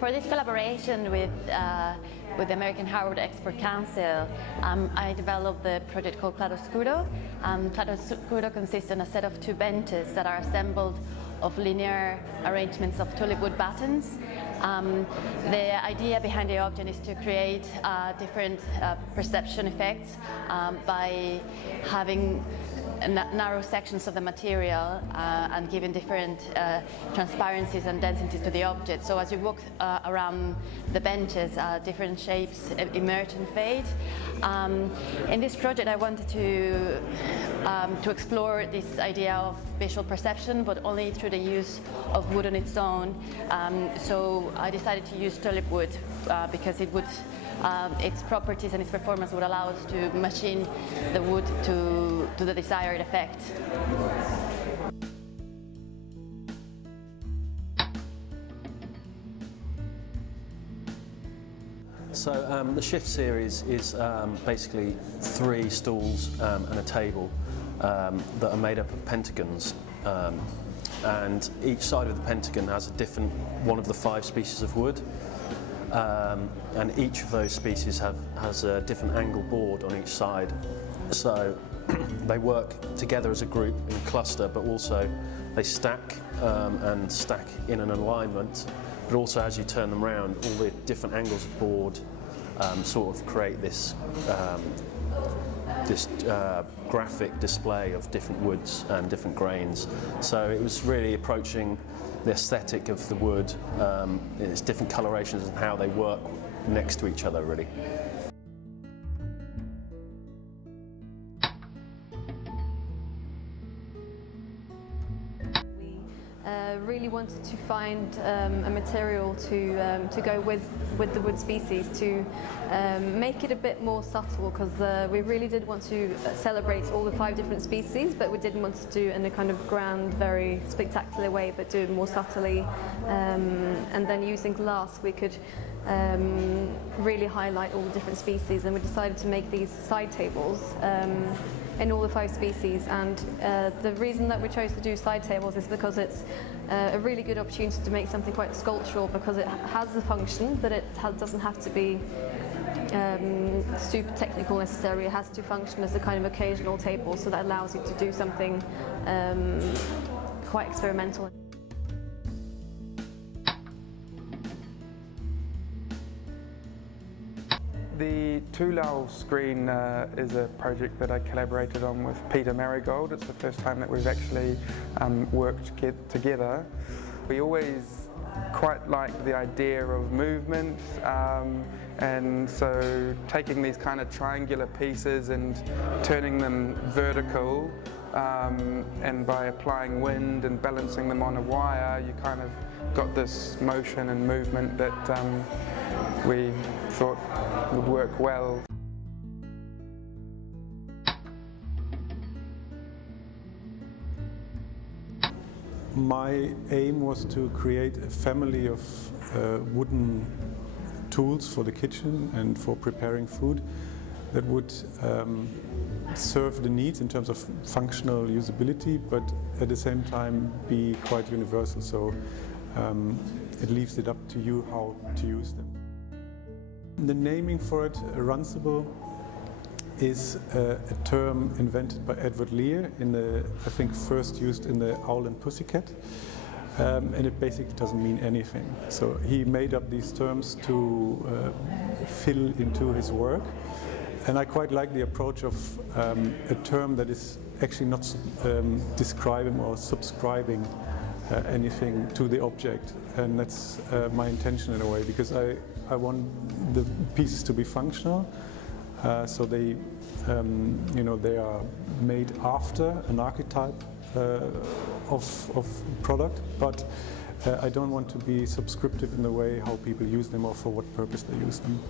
For this collaboration with the American Hardwood Export Council, I developed the project called Claroscuro. Claroscuro consists of a set of two benches that are assembled of linear arrangements of tulip wood battens. The idea behind the object is to create different perception effects by having narrow sections of the material and giving different transparencies and densities to the object. So as you walk around the benches, different shapes emerge and fade. In this project I wanted to explore this idea of visual perception, but only through the use of wood on its own. So I decided to use tulip wood because it would its properties and its performance would allow us to machine the wood to the desired effect. So the Shift series is basically 3 stools and a table that are made up of pentagons. And each side of the pentagon has a different one of the 5 species of wood. And each of those species has a different angle board on each side. So they work together as a group in a cluster, but also they stack and stack in an alignment. But also as you turn them around, all the different angles of board sort of create this graphic display of different woods and different grains. So it was really approaching the aesthetic of the wood, its different colorations and how they work next to each other, really. We really wanted to find a material to go with the wood species to make it a bit more subtle, because we really did want to celebrate all the 5 different species, but we didn't want to do it in a kind of grand, very spectacular way, but do it more subtly. And then using glass we could really highlight all the different species, and we decided to make these side tables in all the 5 species. And the reason that we chose to do side tables is because it's a really good opportunity to make something quite sculptural, because it has the function, but it doesn't have to be super technical necessarily. It has to function as a kind of occasional table, so that allows you to do something quite experimental. The Tulal screen is a project that I collaborated on with Peter Marigold. It's the first time that we've actually worked together. We always quite liked the idea of movement, and so taking these kind of triangular pieces and turning them vertical, and by applying wind and balancing them on a wire, you kind of got this motion and movement that we thought would work well. My aim was to create a family of wooden tools for the kitchen and for preparing food that would serve the needs in terms of functional usability, but at the same time be quite universal. So it leaves it up to you how to use them. The naming for it, runcible, is a term invented by Edward Lear I think first used in the Owl and Pussycat, and it basically doesn't mean anything. So he made up these terms to fill into his work, and I quite like the approach of a term that is actually not describing or subscribing anything to the object, and that's my intention in a way, because I want the pieces to be functional, so they, they are made after an archetype of product, but I don't want to be subscriptive in the way how people use them or for what purpose they use them.